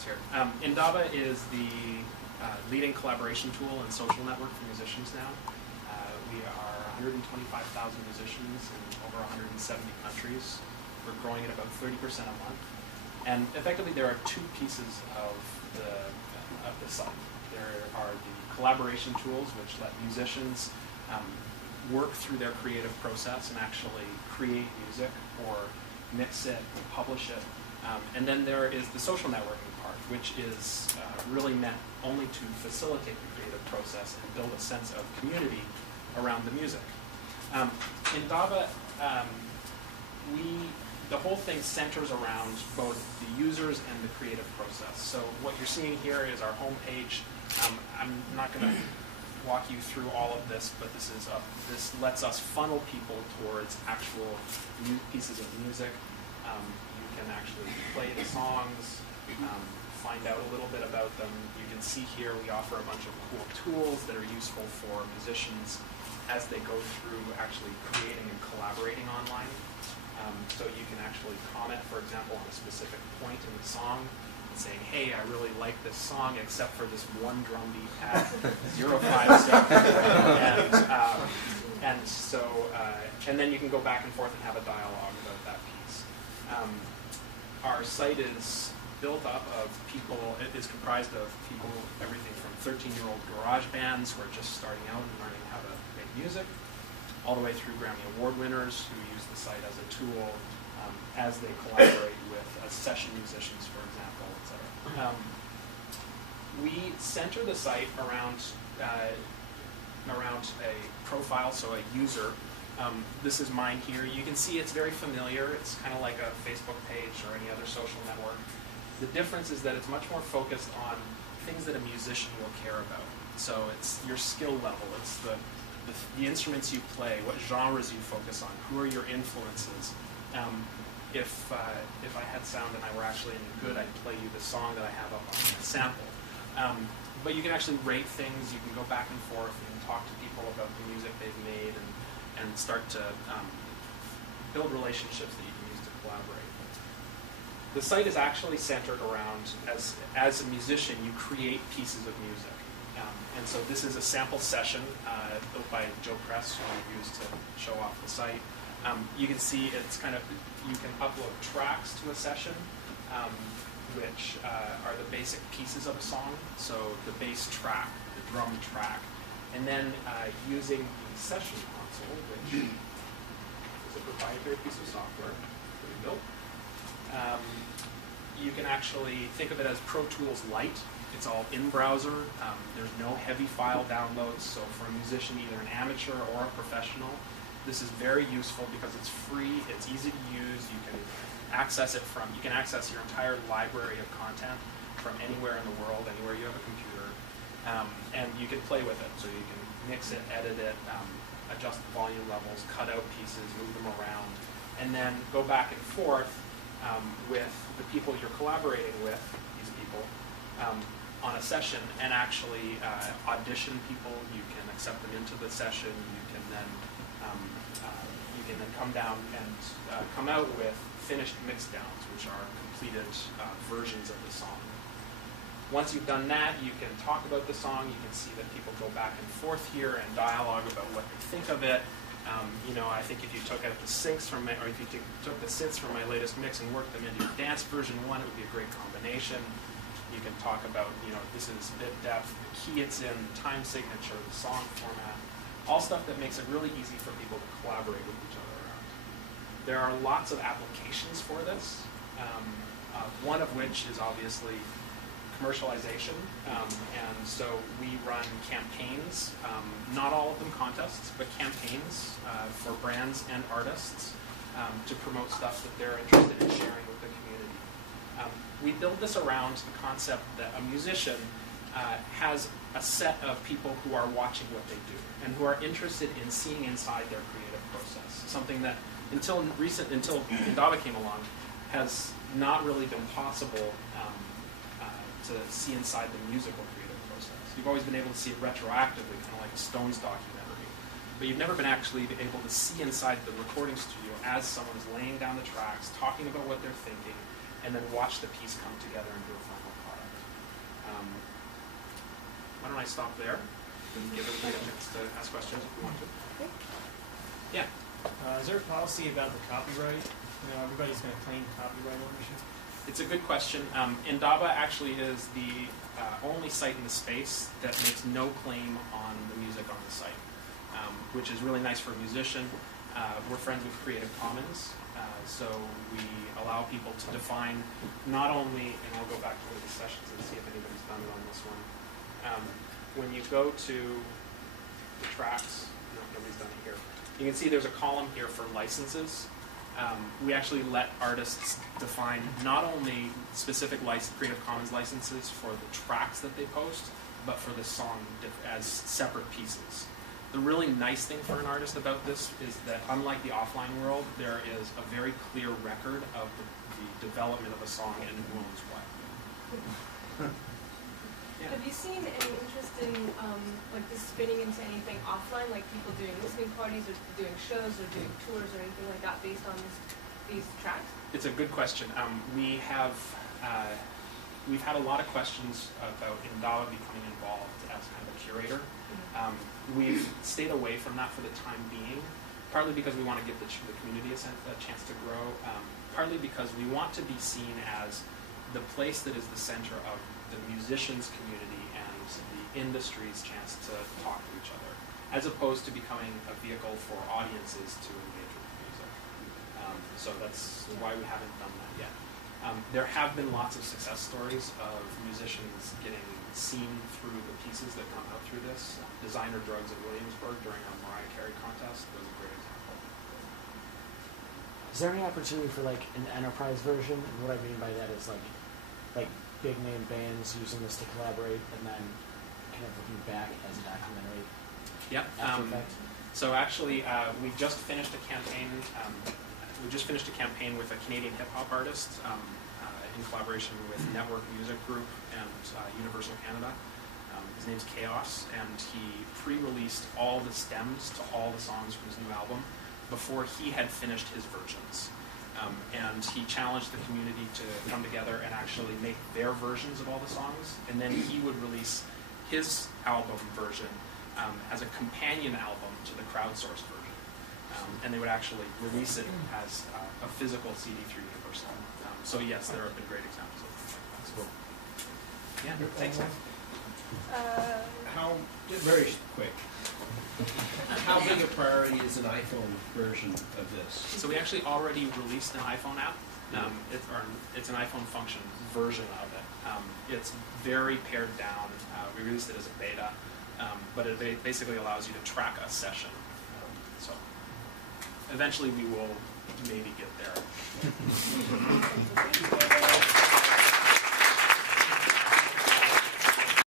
questions here. Indaba is the leading collaboration tool and social network for musicians now. We are 125,000 musicians in over 170 countries. We're growing at about 30% a month. And effectively, there are two pieces of the site. There are the collaboration tools, which let musicians work through their creative process and actually create music or mix it, publish it. And then there is the social networking part, which is really meant only to facilitate the creative process and build a sense of community around the music. In Dava, the whole thing centers around both the users and the creative process. So what you're seeing here is our homepage. I'm not going to walk you through all of this, but this lets us funnel people towards actual pieces of music. You can actually play the songs, find out a little bit about them. You can see here we offer a bunch of cool tools that are useful for musicians as they go through actually creating and collaborating online. So you can actually comment, for example, on a specific point in the song, and saying, hey, I really like this song, except for this one drum beat at 0.5 seconds. And then you can go back and forth and have a dialogue about that piece. Our site is built up of people, it is comprised of people, everything from 13-year-old garage bands who are just starting out and learning how to make music, all the way through Grammy Award winners who use the site as a tool as they collaborate with session musicians, for example, etc. We center the site around a profile, so a user. This is mine here. You can see it's very familiar. It's kind of like a Facebook page or any other social network. The difference is that it's much more focused on things that a musician will care about. So it's your skill level. It's the instruments you play, what genres you focus on, who are your influences. If I had sound and I were actually any good, I'd play you the song that I have up on the sample. But you can actually rate things. You can go back and forth and talk to people about the music they've made and start to build relationships that you can use to collaborate. The site is actually centered around, as a musician, you create pieces of music. And so this is a sample session built by Joe Press, who we use to show off the site. You can see it's you can upload tracks to a session, which are the basic pieces of a song. So the bass track, the drum track, and then using the session console, which is a proprietary piece of software that we built. You can actually think of it as Pro Tools Lite. It's all in browser. There's no heavy file downloads. So for a musician, either an amateur or a professional, this is very useful because it's free. It's easy to use. You can access it from. You can access your entire library of content from anywhere in the world, anywhere you have a computer, and you can play with it. So you can mix it, edit it, adjust the volume levels, cut out pieces, move them around, and then go back and forth with the people you're collaborating with. These people. On a session and actually audition people. You can accept them into the session. You can then come down and come out with finished mix downs, which are completed versions of the song. Once you've done that, you can talk about the song. You can see that people go back and forth here and dialogue about what they think of it. I think if you took out the synths from my latest mix and worked them into your dance version one, it would be a great combination. You can talk about, this is bit depth, the key it's in, the time signature, the song format, all stuff that makes it really easy for people to collaborate with each other around. There are lots of applications for this, one of which is obviously commercialization. And so we run campaigns, not all of them contests, but campaigns for brands and artists to promote stuff that they're interested in sharing with the community. We build this around the concept that a musician has a set of people who are watching what they do and who are interested in seeing inside their creative process. Something that until Indaba came along has not really been possible to see inside the musical creative process. You've always been able to see it retroactively, kind of like a Stones documentary. But you've never been actually able to see inside the recording studio as someone's laying down the tracks, talking about what they're thinking, and then watch the piece come together and do a final product. Why don't I stop there and give everybody a chance to ask questions if you want to. Okay. Yeah. Is there a policy about the copyright? You know, everybody's going to claim copyright ownership. It's a good question. Indaba actually is the only site in the space that makes no claim on the music on the site, which is really nice for a musician. We're friends with Creative Commons, so we allow people to define not only, and I'll go back to one of the sessions and see if anybody's done it on this one. When you go to the tracks, no, nobody's done it here. You can see there's a column here for licenses. We actually let artists define not only specific Creative Commons licenses for the tracks that they post, but for the song as separate pieces. The really nice thing for an artist about this is that, unlike the offline world, there is a very clear record of the development of a song and who owns what. Yeah. Have you seen any interest in like this spinning into anything offline, like people doing listening parties or doing shows or doing tours or anything like that based on these tracks? It's a good question. We've had a lot of questions about Indaba becoming involved as kind of a curator. We've stayed away from that for the time being, partly because we want to give the community a chance to grow, partly because we want to be seen as the place that is the center of the musicians' community and the industry's chance to talk to each other, as opposed to becoming a vehicle for audiences to engage with music. So that's why we haven't done that yet. There have been lots of success stories of musicians getting seen through the pieces that come out through this. Designer Drugs in Williamsburg during our Mariah Carey contest was a great example. Is there any opportunity for like an enterprise version? And what I mean by that is like big name bands using this to collaborate and then kind of looking back as a documentary. Yep. So actually, we just finished a campaign. With a Canadian hip hop artist in collaboration with Network Music Group and Universal Canada. His name's Chaos, and he pre-released all the stems to all the songs from his new album before he had finished his versions. And he challenged the community to come together and actually make their versions of all the songs, and then he would release his album version as a companion album to the crowdsourced version. And they would actually release it as a physical CD through Universal. So yes, there have been great examples of things like that. That's cool. Yeah, thanks. Very quick. How big a priority is an iPhone version of this? So we actually already released an iPhone app. It's an iPhone function version of it. It's very pared down. We released it as a beta, but it basically allows you to track a session. So eventually we will maybe get there.